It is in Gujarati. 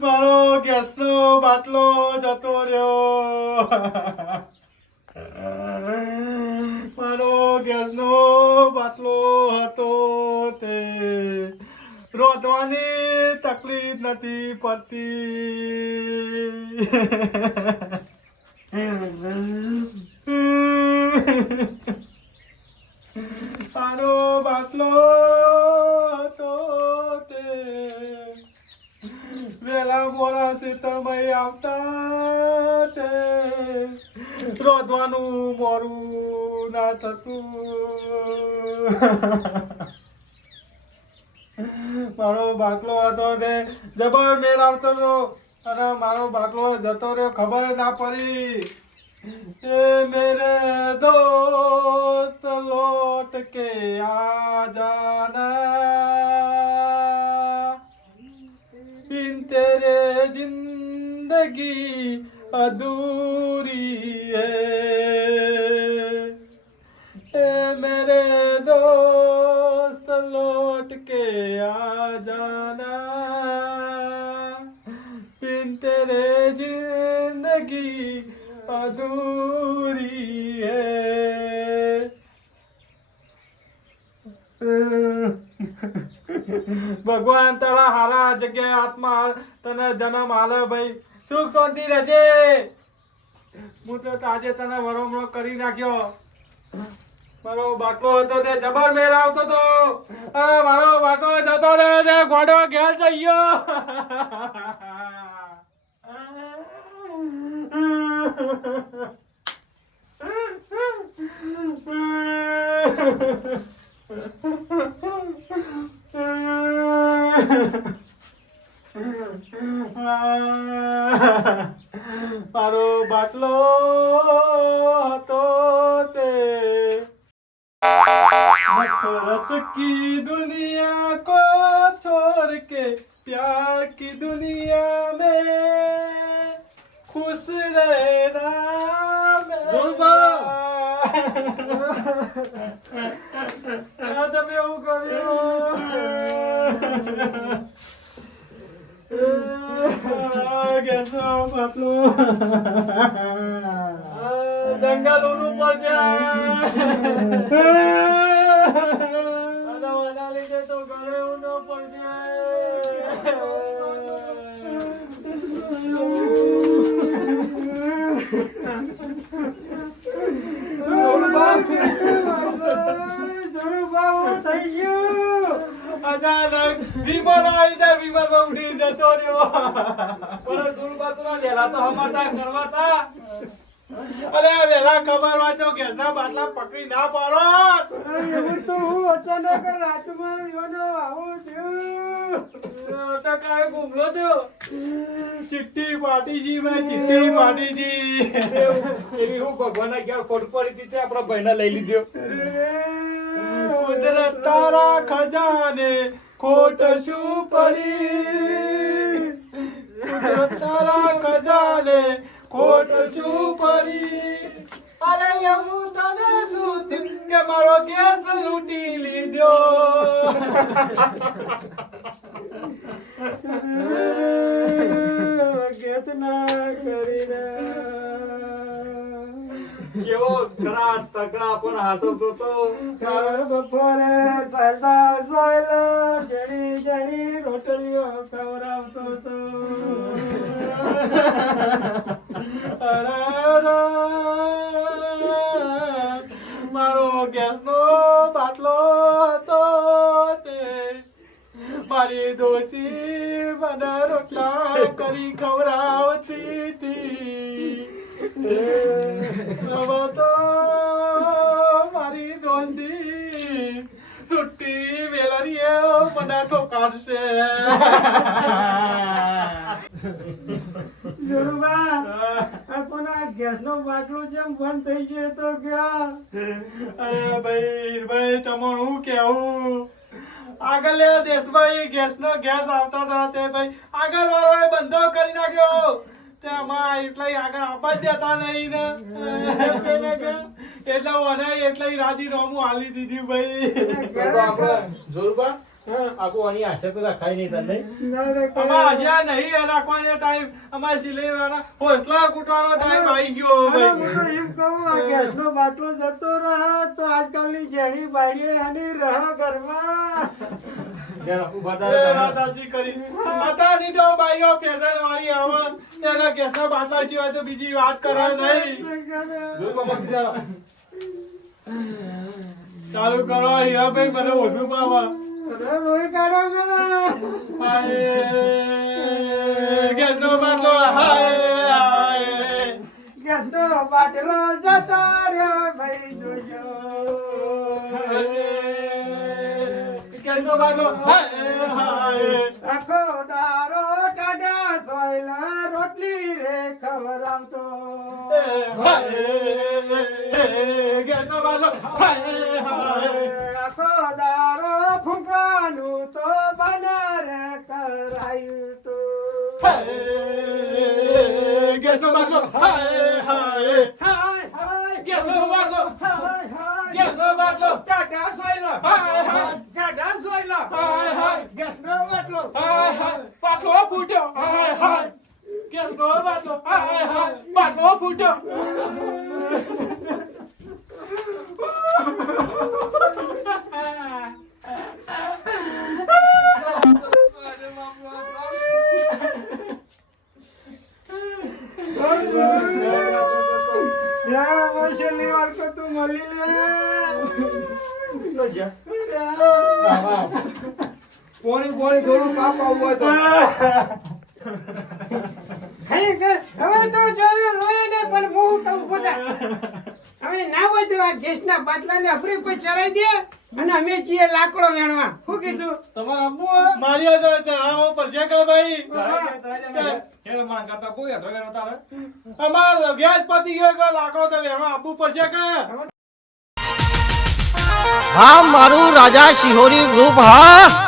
મારો ગેસનો બાટલો જતો રહ્યો. મારો ગેસનો બાટલો હતો તે રોધવાની તકલીફ નથી પડતી. મારો બાટલો હતો તે વેલા મોરા સીતમય આવતા તે રોધવાનું મોરું ના થતું. મારો બાટલો હતો તે જબર મેર આવતો હતો અને મારો બાટલો જતો રહ્યો ખબર ના પડી. એ મેરે દોસ્ત લौट के आ जाना बिन तेरे जिंदगी अधूरी है. ए मेरे दोस्त लौट के आ जाना बिन तेरे जिंदगी अधूरी है. ભગવાન તારા હારા જગ્યાએ આત્મા તને જન્મ આલે ભાઈ. સુખ શાંતિ રહેજે. હું તો આજે તને વરોમણો કરી નાખ્યો. મારો બાટલો હતો તે જબર મેર આવતો હતો. મારો બાટલો જતો રહ્યો છે. ઘોડો ઘેર જઈ ગયો. મારો બાટલો હતો તે नफरत की दुनिया को छोड़ के प्यार की दुनिया में खुश रहना मेरा. તમે એવું કર્યું. ગેસનો બાટલો જંગલોનું પડશે. લીધે તો ઘરે ઊંડો પડશે. અચાનક વિમાન આવી જાય. વિમાનમાં ઉડી જતો રહ્યો. પણ દુર્બા તો લેલા તો હમાતા કરવા તા. અરે વેલા ખબર હોય તો ગેસના બાટલા પકડી ના પાડો. એવું તો હું અચાનક રાતમાં યોનો આવું થયું. ટકાએ ગુમલો થયો. ચિઠ્ઠી પાટીજી ભાઈ, ચિઠ્ઠી પાટીજી. એવી હું ભગવાનના ઘેર ખોટ પડી હતી તે આપણા ભાઈને લઈ લીધો. કુદરત તારા ખજાને ખોટ શું પડી. કુદરત તારા ખજાને ખોટ શું પડી. અરે એવું તને શું થયું કે મારો ગેસ લૂંટી લીધો. ગેસ ના કરીને જેવો ખરા તકડા પણ હાથો તો બપોરે ચાલતા ચાલ્યા જણી જણી રોટલીઓ ખવડાવતો હતો. મારો ગેસનો બાટલો હતો તે મારી દોશી મને રોટલા કરી ખવડાવતી હતી. તો મારી દોશી છુટ્ટી વેલરીએ મને ઠોકાડશે. ગેસનો બાટલો જેમ બંધ થઈ ગયો તો ક્યાં. અરે ભાઈ તમારું હું કેવું. આગળ દેશભાઈ ગેસનો ગેસ આવતા હતા તે ભાઈ આગળ વાળાએ બંધો કરી નાખ્યો. તેમાં એટલા આગળ આપવા જ દેતા નહીં ને. એટલે ઓને એટલે રાજી રોમું હાલી દીધી ભાઈ. આપણે જોરબા આખું આની આશા તો રખાય નહીં તને ના રે અમાર હજી નહીં રાખવાનો ટાઈમ, અમાર સિલાઈ વાળા હોસલા કૂટવાનો ટાઈમ આવી ગયો અરે ભાઈ. હું તો એમ કહું આ ગેસનો બાટલો જતો રહે તો આજકાલની જેણી બાળીએ હની રહે ઘરમાં. જરા ઊભા એ તારે વાત સાચી કરી. અત્યારની તો બાઈઓ ફેશન વાળી આવે, એના ગેસના બાટલા સિવાય તો બીજી વાત કરે નહીં. ચાલુ કરો હીરાભાઈ, મને ઓછું પાવા. અરે રોઈ કાઢો કરો. હાય ગેસનો બાટલો, હાય હાય ગેસનો બાટલો જતો રહ્યો ભાઈ જોજો. ગેસનો બાટલો, હાય હાય આખો દારો ટાઢા સોયલા રોટલી રે ખવડાવતો. ગેસનો બાટલો, હાય હાય આખો દારો ફૂંકવાનું તો બનારે કરાયું તો. ગેસનો બાટલો, હાય હાય હાય હાય ગેસનો બાટલો, હાય હાય ગેસનો બાટલો, ટાઢા સોયલા હાય હાય ટાઢા સોયલા હાય હાય ગેસનો બાટલો હાય હાય બાટલો ફૂટ્યો, હાય હાય ગેસનો બાટલો, હાય હાય બાટલો ફૂટ્યો. યાર છેલ્લી વાર તો તું મળી લે. પોણી થોડું પાપ આવું તો ખરેખર હવે તો જરૂર હોય ને પણ હું કહું ખોટા. હવે ના હોય તો આ ગેસના બાટલાને અફરી પર ચડાઈ દે અને અમે જઈએ લાકડો વેણવા. શું કીધું તમારે આપવું મારી હાથે ચઢાવો પડશે કે ભાઈ? અમાર ગેસ પતી ગયો કે લાકડો તો વેણવા આપવું પડશે કે? હા મારું રાજા શિહોરી ગ્રુપ હા